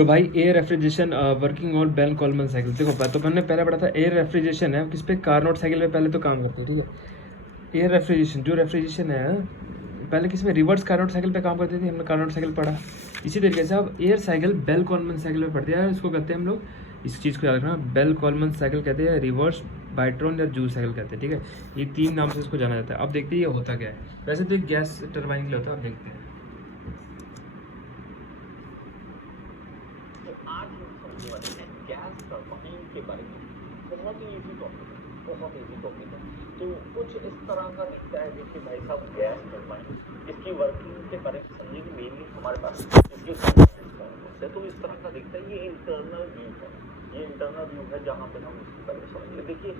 तो भाई air refrigeration working on Bell Coleman cycle. देखो तो मैंने पहले पढ़ा था एयर रेफ्रिजरेशन है किस पे, कार्नोट साइकिल पे पहले तो काम करते हैं, ठीक है। एयर रेफ्रिजरेशन जो रेफ्रिजरेशन है पहले किस में, रिवर्स कार्नोट साइकिल पे काम करती थी, हमने कार्नोट साइकिल पढ़ा। इसी तरीके से अब air cycle Bell Coleman cycle पे पढ़ते हैं, इसको कहते हैं हम लोग, इस चीज़ को याद रखना, बेल कॉलमन साइकिल कहते हैं, रिवर्स बाइट्रॉन या जूल साइकिल कहते हैं, ठीक है। ये 3 नाम से इसको जाना जाता है। अब देखते हैं ये होता क्या है। वैसे तो एक गैस टरबाइन के लिए होता है, अब देखते हैं। आज हम समझने वाले हैं गैस टरबाइन के बारे में। बहुत ही इजी टॉपिक है, बहुत इजी टॉपिक है। तो कुछ इस तरह का दिखता है। देखिए भाई साहब, गैस टरबाइन, इसकी वर्किंग के बारे में समझेंगे। मेनली हमारे पास इसके कंपोनेंट्स है, तो इस तरह का दिखता है। ये इंटरनल व्यू है, ये इंटरनल व्यू है जहाँ पे हम इसके बारे में समझेंगे। देखिए,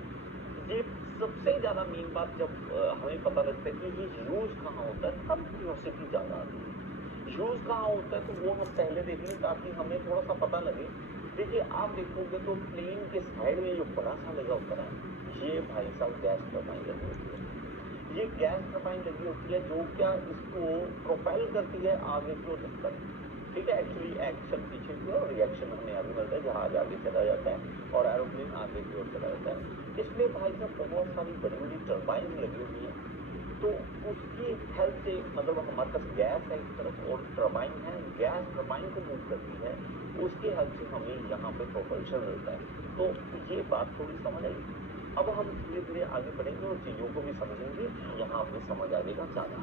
ये सबसे ज्यादा मेन बात जब हमें पता लगता है कि ये यूज कहाँ होता है, तब क्यूरियोसिटी ज्यादा आती है। यूज कहाँ होता है तो वो हम पहले देख लें ताकि हमें थोड़ा सा पता लगे। देखिए, आप देखोगे तो प्लेन के साइड में जो बड़ा सा लगा होता है, ये भाई साहब गैस टरबाइन लगी होती है। ये गैस टरबाइन लगी होती है जो क्या इसको प्रोपेल करती है आगे की ओर तक, ठीक है। एक्चुअली एक्शन पीछे की और रिएक्शन हमें आगे मिलता है, जहाज आगे चला जाता है और एरोप्लेन आगे की ओर चला जाता है। इसमें भाई साहब बहुत सारी बड़ी बड़ी टरबाइन लगी हुई है। तो उसकी हेल्प से, मतलब हमारे पास गैस है एक तरफ और टरबाइन है, गैस टरबाइन को मूव करती है, उसकी हेल्प से हमें यहाँ पे प्रोपल्शन मिलता है। तो ये बात थोड़ी समझ आई। अब हम धीरे धीरे आगे बढ़ेंगे और चीजों को भी समझेंगे, यहाँ पे समझ आ जाएगा ज्यादा।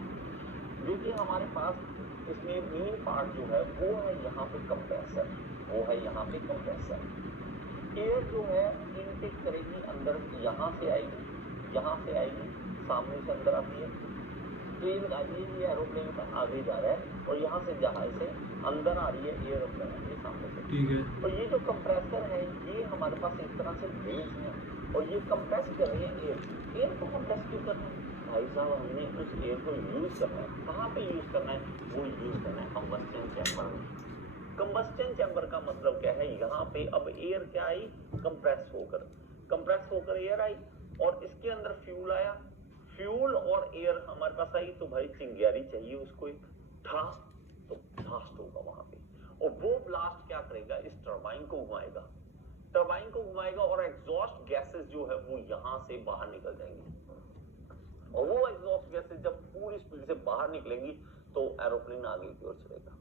देखिए, हमारे पास इसमें मेन पार्ट जो है वो है यहाँ पे कंप्रेसर, वो है यहाँ पे कंप्रेसर। एयर जो है इनटेक करेगी अंदर, यहाँ से आएगी, यहाँ से आएगी, सामने से अंदर आती है। प्लेन ये एरोप्लेन का आगे जा रहा है और यहाँ से जहाज से अंदर आ रही है, एयर अंदर आ रही है सामने से, ठीक है। और ये जो कंप्रेसर है ये हमारे पास एक तरह से बेस है और ये कंप्रेस कर रही है एयर। एयर को कंप्रेस क्यों करना है भाई साहब? हमने उस एयर को यूज करना है। कहाँ पे यूज करना है? वो यूज करना है कंबस्शन चैम्बर में। कंबस्शन चैम्बर का मतलब क्या है? यहाँ पे अब एयर क्या आई? कंप्रेस होकर एयर आई और इसके अंदर फ्यूल आया। फ्यूल और एयर हमारे पास आई तो भाई चिंगारी चाहिए उसको, एक था तो ब्लास्ट होगा वहां पे, और वो ब्लास्ट क्या करेगा? इस टरबाइन को घुमाएगा और एग्जॉस्ट गैसेस जो है वो यहां से बाहर निकल जाएंगी। और वो एग्जॉस्ट गैसेस जब पूरी स्पीड से बाहर निकलेंगी तो एरोप्लेन आगे की ओर चलेगा।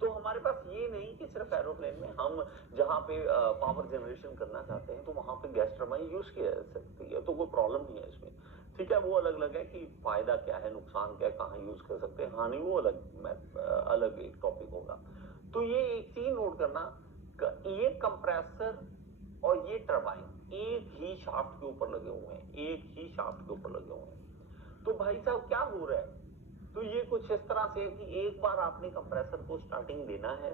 तो हमारे पास ये नहीं कि सिर्फ एरोप्लेन में हम जहां पे पावर जनरेशन करना चाहते हैं तो वहां पे गैस टरबाइन यूज किया जा सकती है, तो कोई प्रॉब्लम नहीं है इसमें, ठीक है। वो अलग अलग है कि फायदा क्या है, नुकसान क्या है, कहाँ यूज कर सकते हैं, हानि वो अलग एक टॉपिक होगा। तो ये एक चीज नोट करना, ये कंप्रेसर और ये टरबाइन एक ही शाफ्ट के ऊपर लगे हुए हैं, तो भाई साहब क्या हो रहा है? तो ये कुछ इस तरह से है कि एक बार आपने कंप्रेसर को स्टार्टिंग देना है,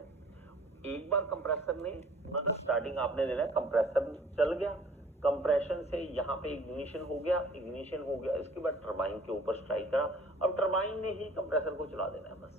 एक बार कंप्रेसर ने मतलब स्टार्टिंग आपने देना है, कंप्रेसर चल गया, कंप्रेशन से यहाँ पे इग्निशन हो गया, इसके बाद टरबाइन के ऊपर स्ट्राइक करा। अब टरबाइन ने ही कंप्रेसर को चला देना है, बस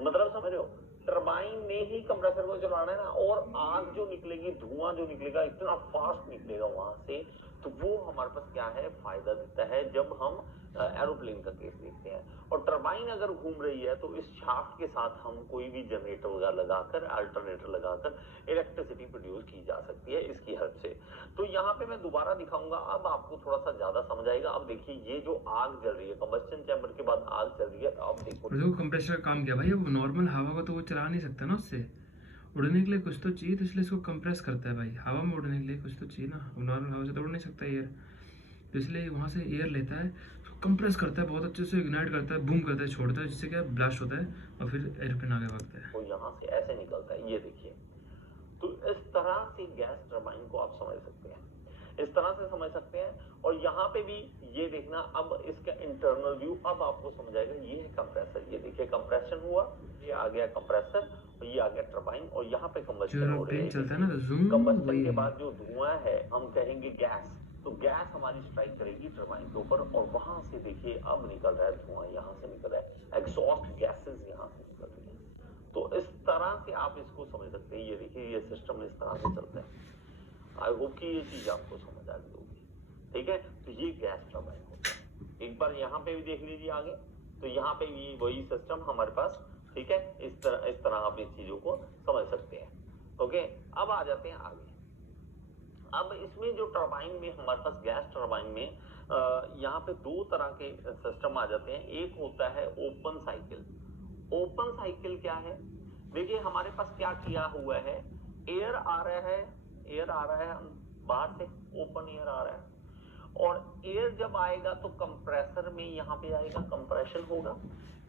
मतलब समझ रहे हो? टरबाइन ने ही कंप्रेसर को चलाना है ना, और आग जो निकलेगी, धुआं जो निकलेगा इतना फास्ट निकलेगा वहां से, तो वो हमारे पास क्या है? फायदा देता है जब हम एरोप्लेन का केस देखते हैं। और टरबाइन अगर घूम रही है तो इस शाफ्ट के साथ हम कोई भी जनरेटर वगैरह लगाकर, अल्टरनेटर लगाकर इलेक्ट्रिसिटी प्रोड्यूस की जा सकती है इसकी हेल्प से। तो यहाँ पे मैं दोबारा दिखाऊंगा, अब आपको थोड़ा सा ज्यादा समझ आएगा। अब देखिए, ये जो आग जल रही है, कंबस्शन चैम्बर के बाद आग चल रही है, अब देखो कंप्रेसर का काम क्या भाई, वो नॉर्मल हवा को तो वो चला नहीं सकता ना, उससे उड़ने के लिए कुछ तो चाहिए, तो इसलिए इसको कंप्रेस करता है भाई। हवा में उड़ने के लिए कुछ तो चाहिए ना, नॉर्मल हवा से तो उड़ नहीं सकता एयर, तो इसलिए वहाँ से एयर लेता है, कंप्रेस करता है बहुत अच्छे से, इग्नाइट करता है, बूम करता है, छोड़ता है, जिससे क्या ब्लास्ट होता है और फिर एयरप्लेन आगे भागता है। वो यहाँ से ऐसे निकलता है, ये देखिए। तो इस तरह से गैस टरबाइन को आप समझ सकते हैं, इस तरह से समझ सकते हैं। और यहाँ पे भी ये देखना, अब इसका इंटरनल व्यू अब आपको समझ आएगा। ये है कंप्रेसर, ये देखिए कंप्रेशन हुआ, ये आ गया कंप्रेसर और ये आ गया टरबाइन, और यहाँ पे कंबस्शन हो रही है। चलता है ना तो जूम, कंबस्शन के बाद जो धुआं है हम कहेंगे गैस, तो गैस हमारी स्ट्राइक करेगी टरबाइन के ऊपर और वहां से देखिए अब निकल रहा है धुआं, यहाँ से निकल रहा है, एग्जॉस्ट गैसेस यहाँ से निकल रही है। तो इस तरह से आप इसको समझ सकते हैं। ये देखिए, ये सिस्टम इस तरह से चलता है। आई होप कि ये चीज आपको समझ आ गई होगी, ठीक है। तो ये गैस टरबाइन होता है। एक बार यहाँ पे भी देख लीजिए आगे, तो यहाँ पे भी वही सिस्टम हमारे पास, ठीक है। इस तरह आप इस चीजों को समझ सकते हैं। ओके, अब आ जाते हैं आगे। अब इसमें जो टरबाइन में हमारे पास गैस टरबाइन में यहाँ पे दो तरह के सिस्टम आ जाते हैं। एक होता है ओपन साइकिल। ओपन साइकिल क्या है? देखिए हमारे पास क्या किया हुआ है, एयर आ रहा है, एयर आ रहा है बाहर से, ओपन एयर आ रहा है, और एयर जब आएगा तो कंप्रेसर में यहाँ पे आएगा, कंप्रेशन होगा।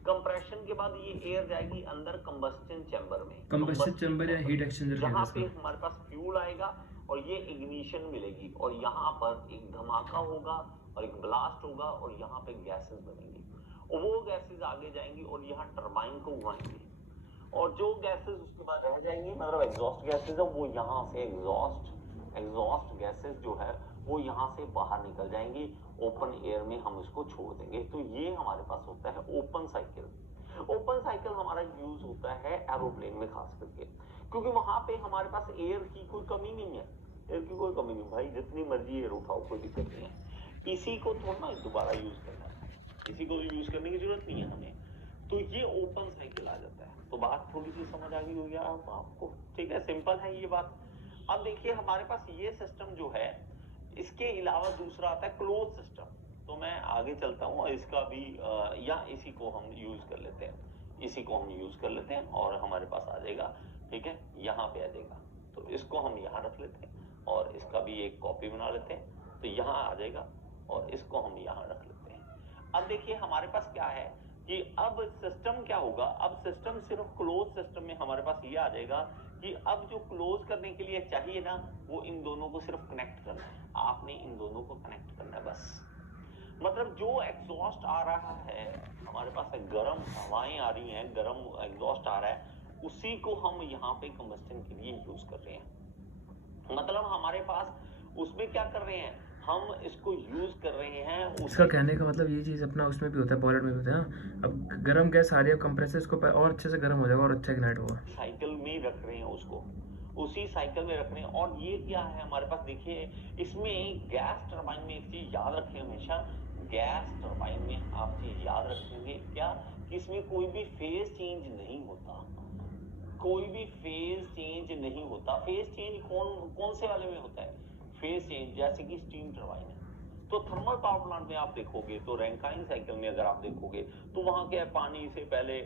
कंप्रेशन के बाद ये एयर जाएगी अंदर कंबस्टन चैम्बर में, कंबस्टन चैम्बर या हीट एक्सचेंजर जहाँ कहते पे हैं हमारे पास फ्यूल आएगा और ये इग्निशन मिलेगी, और यहाँ पर एक धमाका होगा और एक ब्लास्ट होगा और यहाँ पे गैसेस बनेंगी, और वो गैसेस आगे जाएंगी और यहाँ टरबाइन को उड़ाएंगे, और जो गैसेस उसके बाद रह जाएंगी, मतलब एग्जॉस्ट गैसेस है, वो यहाँ से एग्जॉस्ट गैसेस जो है वो यहाँ से बाहर निकल जाएंगी, ओपन एयर में हम इसको छोड़ देंगे। तो ये हमारे पास होता है ओपन साइकिल। ओपन साइकिल हमारा यूज होता है एरोप्लेन में खास करके, क्योंकि वहां पे हमारे पास एयर की कोई कमी नहीं है, एयर की कोई कमी नहीं भाई, जितनी मर्जी एयर उठाओ कोई दिक्कत नहीं है। इसी को थोड़ा दोबारा यूज करना है, इसी को यूज करने की जरूरत नहीं है हमें। तो ये ओपन साइकिल आ जाता है। तो बात थोड़ी सी समझ आ गई होगी आपको, ठीक है, सिंपल है ये बात। अब देखिए हमारे पास ये सिस्टम जो है, इसके अलावा दूसरा आता है क्लोज सिस्टम। तो मैं आगे चलता हूँ और इसका भी या इसी को हम यूज कर लेते हैं, इसी को हम यूज कर लेते हैं और हमारे पास आ जाएगा, ठीक है, यहाँ पे आ जाएगा। तो इसको हम यहाँ रख लेते हैं और इसका भी एक कॉपी बना लेते हैं, तो यहाँ आ जाएगा और इसको हम यहाँ रख लेते हैं। अब देखिए हमारे पास क्या है कि अब सिस्टम क्या होगा, अब सिस्टम सिर्फ क्लोज सिस्टम में हमारे पास ये आ जाएगा कि अब जो क्लोज करने के लिए चाहिए ना, वो इन दोनों को सिर्फ कनेक्ट करना है। आपने इन दोनों को कनेक्ट करना है बस। मतलब जो एग्जॉस्ट आ रहा है हमारे पास, गर्म हवाएं आ रही हैं, गर्म एग्जॉस्ट आ रहा है, उसी को हम यहाँ पे कंबस्टन के लिए यूज कर रहे हैं। मतलब हमारे पास उसमें क्या कर रहे हैं, हम इसको यूज कर रहे हैं। इसका कहने का मतलब ये चीज़ अपना उसमें भी होता है, बॉयलर में भी होता है ना। अब गर्म गैस आ रही है, कंप्रेसर इसको और अच्छे से गर्म हो जाएगा और अच्छा इग्नाइट होगा। साइकिल में रख रहे हैं उसको, उसी साइकिल में रख रहे हैं। और ये क्या है हमारे पास, देखिए इसमें गैस टरबाइन में एक चीज याद रखें हमेशा, गैस टरबाइन में आप चीज याद रखेंगे क्या, कि इसमें कोई भी फेज चेंज नहीं होता, कोई भी फेज चेंज नहीं होता। फेज चेंज कौन से वाले में होता है, फेज चेंज जैसे कि स्टीम टरबाइन है। तो थर्मल पावर प्लांट में आप देखोगे तो रैंकाइन साइकिल में अगर आप देखोगे तो वहां क्या है, पानी से पहले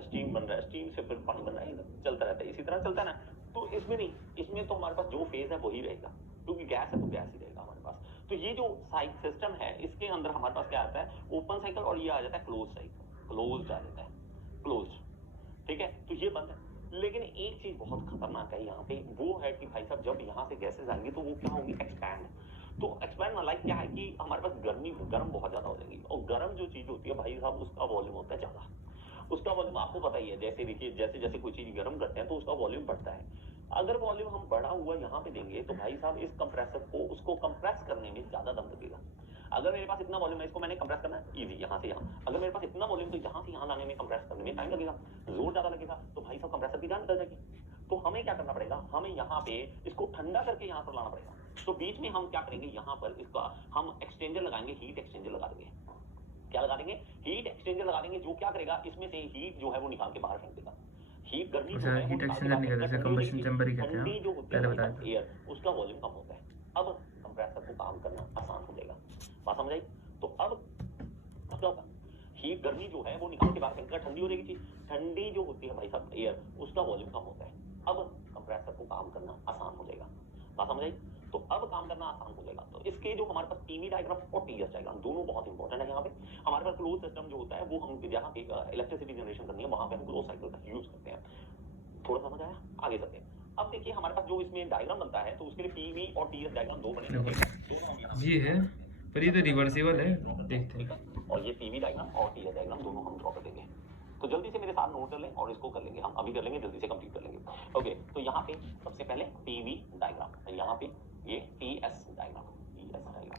स्टीम बन रहा है, स्टीम से फिर पानी बन रहा है, चलता रहता है, इसी तरह चलता है ना। तो इसमें नहीं, इसमें तो हमारे पास जो फेज है वही रहेगा, क्योंकि गैस है तो गैस ही रहेगा हमारे पास। तो ये जो साइकिल सिस्टम है, इसके अंदर हमारे पास क्या आता है, ओपन साइकिल, और ये आ जाता है क्लोज साइकिल, क्लोज आ जाता है, क्लोज, ठीक है। तो ये बंद है। लेकिन एक चीज बहुत खतरनाक है यहाँ पे, वो है कि भाई साहब जब यहाँ से गैसेस आएंगी तो वो क्या होंगी, एक्सपैंड। तो एक्सपैंड लाइक क्या है कि हमारे पास गर्म बहुत ज्यादा हो जाएगी, और गर्म जो चीज होती है भाई साहब उसका वॉल्यूम होता है ज्यादा, उसका वॉल्यूम आपको पता ही है। जैसे देखिए जैसे जैसे कोई चीज गर्म करते हैं तो उसका वॉल्यूम बढ़ता है। अगर वॉल्यूम हम बढ़ा हुआ यहाँ पे देंगे तो भाई साहब इस कंप्रेसर को, उसको कंप्रेस करने में ज्यादा दम लगेगा। अगर मेरे पास इतना वॉल्यूम है, इसको मैंने कंप्रेस करना है इजी, यहाँ से यहाँ, अगर मेरे पास इतना वॉल्यूम तो यहाँ से यहाँ लाने में, कंप्रेस करने में टाइम लगेगा, जोर ज्यादा लगेगा, तो भाई साहब कंप्रेसर की जान निकल जाएगी। तो हमें क्या करना पड़ेगा, हमें यहाँ पे इसको ठंडा करके यहाँ पर लाना पड़ेगा। तो बीच में हम क्या करेंगे, यहाँ पर इसका हम एक्सचेंजर लगाएंगे, हीट एक्सचेंजर लगा देंगे। क्या लगा देंगे, हीट एक्सचेंजर लगा देंगे, जो क्या करेगा, इसमें से हीट जो है वो निकाल के बाहर फेंक देगा। हीट गर्मी जो है, हीट एक्सचेंजर नहीं कहते, कंबशन चैम्बर ही कहते हैं, ठंडी जो होती पहले है बताया था। एयर, उसका वॉल्यूम कम होता है। अब कंप्रेसर को काम करना आसान हो जाएगा, बात समझ आई। तो अब क्या होगा, हीट गर्मी जो है वो निकाल के बाहर फेंकेगा, ठंडी हो जाएगी चीज। ठंडी जो होती है भाई साहब एयर, उसका वॉल्यूम कम होता है। अब कंप्रेसर को काम करना आसान हो जाएगा, बात समझ आई। तो अब काम करना आसान हो जाएगा। तो इसके जो हमारे पास पीवी डायग्राम और टीएस डायग्राम दोनों बहुत इंपॉर्टेंट है। यहाँ पे हमारे पास क्लोज सिस्टम जो होता है वो हम जहाँ पे इलेक्ट्रिसिटी जनरेशन करनी है वहां पे हम क्लोज साइकिल का यूज करते हैं। थोड़ा समझ आया, आगे चलते हैं। अब देखिए हमारे पास जो इसमें डायग्राम बनता है, तो उसके लिए पीवी और टीएस डायग्राम दो बने, ये है पर ये तो रिवर्सिबल है, देखते हैं। और ये पीवी डायग्राम और टीएस डायग्राम दोनों हम ड्रॉ कर देंगे। तो जल्दी से मेरे साथ नोट कर लें और इसको कर लेंगे, हम अभी कर लेंगे, जल्दी से कंप्लीट कर लेंगे। ओके, तो यहाँ पे सबसे पहले पीवी डायग्राम, यहाँ पे ये टीएस डायग्राम,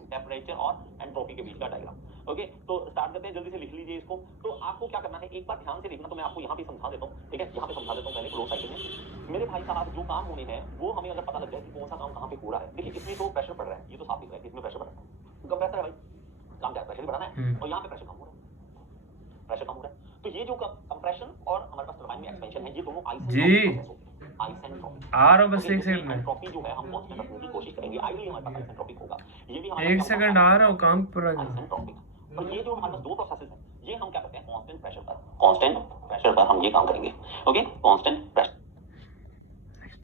टेम्परेचर और एंट्रोपी के बीच का डायग्राम। ओके, तो स्टार्ट करते हैं, जल्दी से लिख लीजिए इसको। तो आपको क्या करना है, एक बार ध्यान से देखना, तो मैं आपको यहाँ पे समझा देता हूँ, ठीक है, यहाँ पे समझा देता हूँ पहले क्लोज साइकिल में। मेरे भाई साहब जो काम होने हैं वो हमें अगर पता लग जाए कि कौन सा काम कहाँ पे हो रहा है। देखिए इसमें तो प्रेशर पड़ रहा है, ये तो साफ दिख रहा है कि इसमें प्रेशर पड़ रहा है, कंप्रेसर है भाई, काम क्या है, प्रेशर बढ़ाना है, और यहाँ पे प्रेशर कम हो रहा है, प्रेशर कम हो रहा है। तो ये जो कंप्रेशन और हमारे पास टरबाइन में एक्सपेंशन है, ये दोनों आइसोट्रोपिक प्रोसेस होते हैं। आइसेंट्रोपिक। आ रहा हूँ बस ओके, एक तो ये सेकंड में, एंट्रोपी जो है हम कांस्टेंट रखने की कोशिश करेंगे, आइडियली हमारे पास आइसेंट्रोपिक होगा। ये भी हमारा एक क्या होगा? सेकंड आ रहा हूँ, काम पूरा कर। आइसेंट्रोपिक। और ये जो हमारे पास दो प्रोसेसेस हैं, ये हम क्या करते हैं कांस्टेंट प्रेशर पर हम ये काम करेंगे। Okay, constant pressure